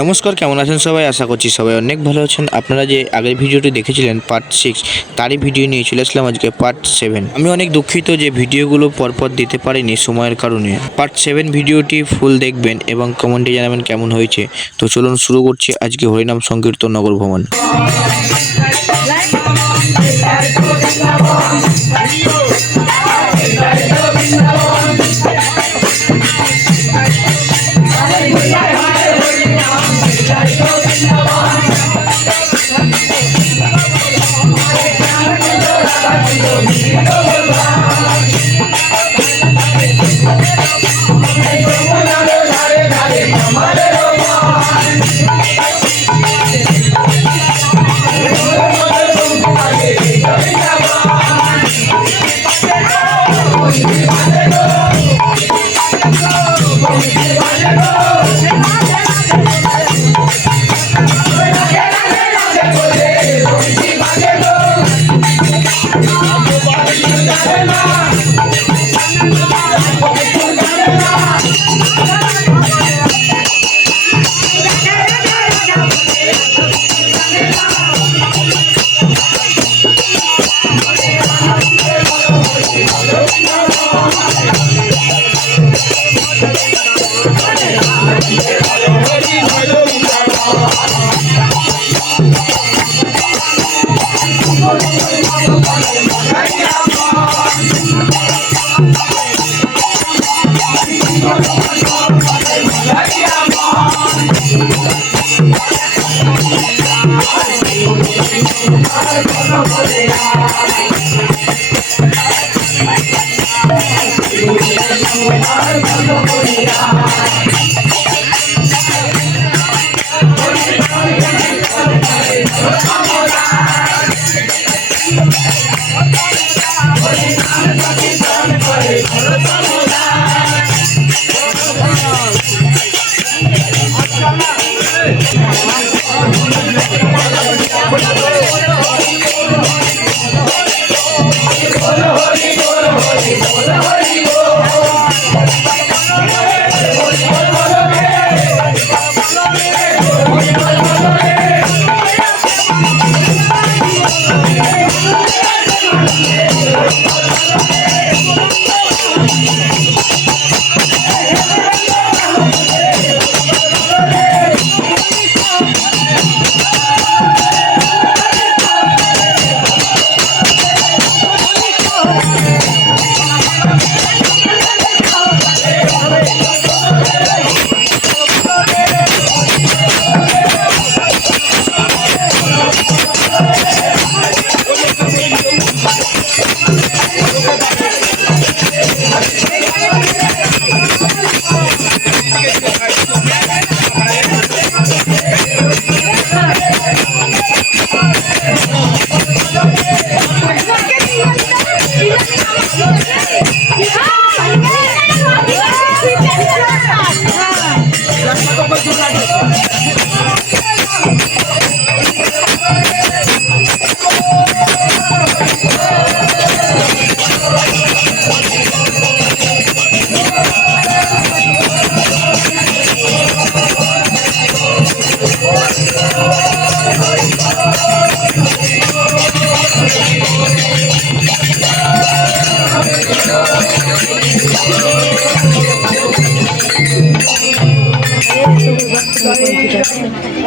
নমস্কার, কেমন আছেন সবাই? আশা করছি সবাই অনেক ভালো আছেন। আপনারা যে আগের ভিডিওটি দেখেছিলেন পার্ট 6, তারই ভিডিও নিয়ে চলে আসলাম আজকে পার্ট 7। আমি অনেক দুঃখিত যে ভিডিওগুলো পরপর দিতে পারিনি সময়ের কারণে। পার্ট 7 ভিডিওটি ফুল দেখবেন এবং কমেন্টে জানাবেন কেমন হয়েছে। তো চলুন শুরু করছি আজকে হরিনাম সংকীর্তন নগর ভ্রমণ।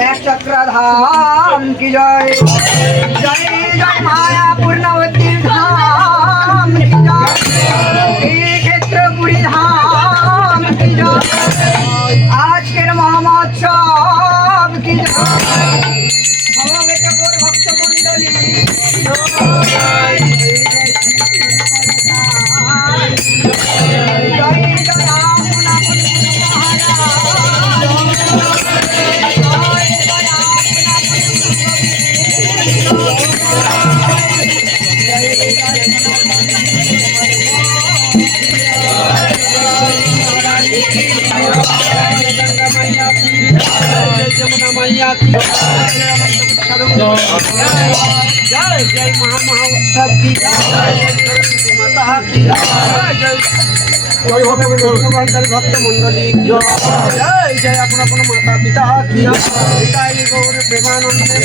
एक चक्रधाम की जय जय जय माया पूर्णवती धाम की जय क्षेत्रपुरी धाम की जय आज के महोत्सव की जय समवेत गौर भक्त मंडली जय जय महा उत्सव की जय माता की जय। জয় ভক্ত মন্ডলী জয় জয় আপন আপন মাতা পিতা কি পিতাই গৌর প্রেমানন্দে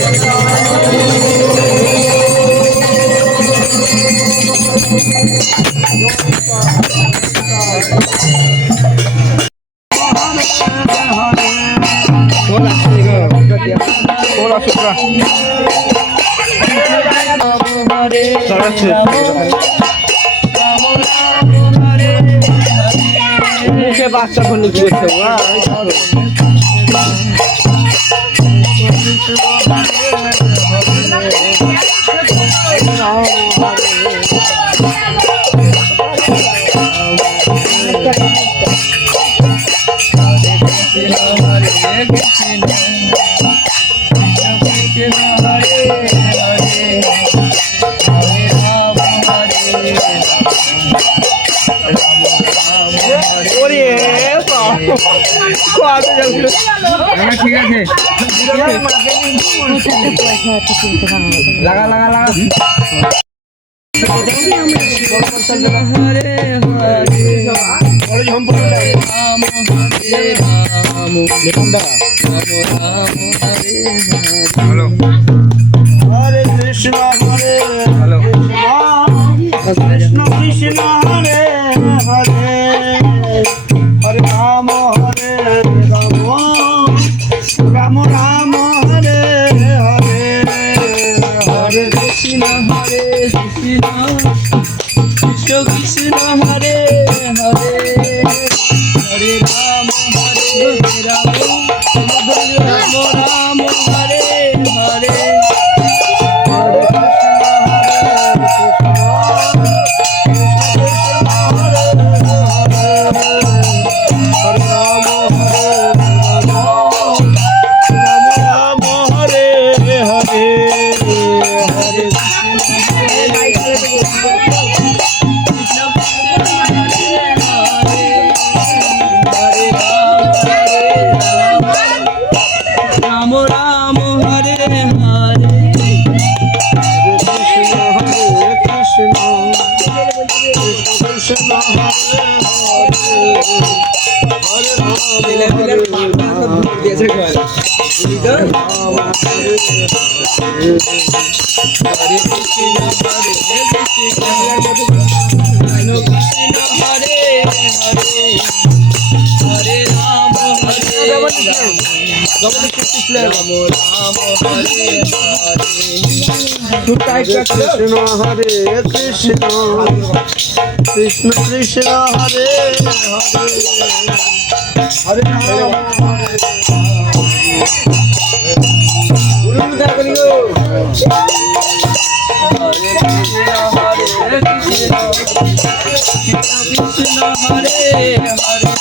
মুখে বাচ্চা ফোন কি করছে ঠিক আছে লাগা লাগা লাগা হরে কৃষ্ণ হরে কৃষ্ণ কৃষ্ণ হরে হরে হরে রাম রাম রাম হরে হরে হরে কৃষ্ণ কৃষ্ণ কৃষ্ণ হরে হরে হরে রাম রাম রাম রাম হরে হরে হরে কৃষ্ণ হরে কৃষ্ণ কৃষ্ণ কৃষ্ণ হরে হরে হরে কৃষ্ণ হরে হরে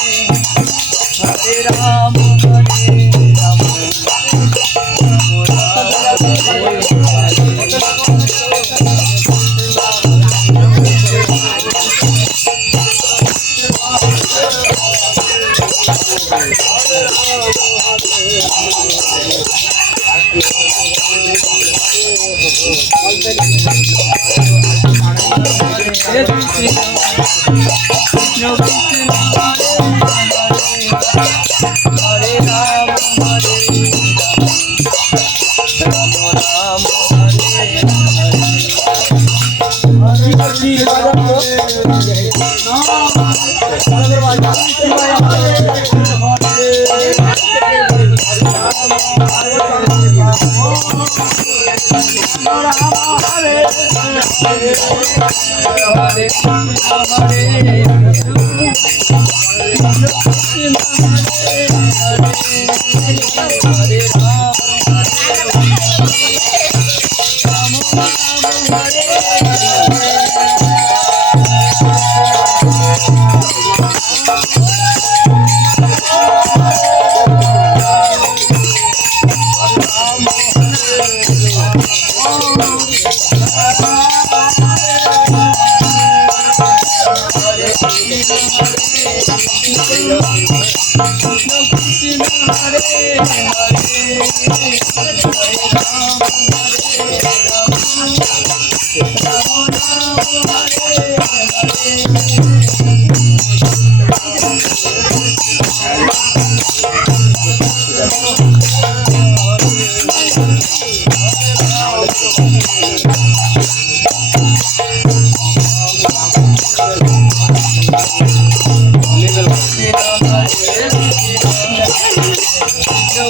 হরে রাম Hare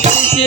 Hare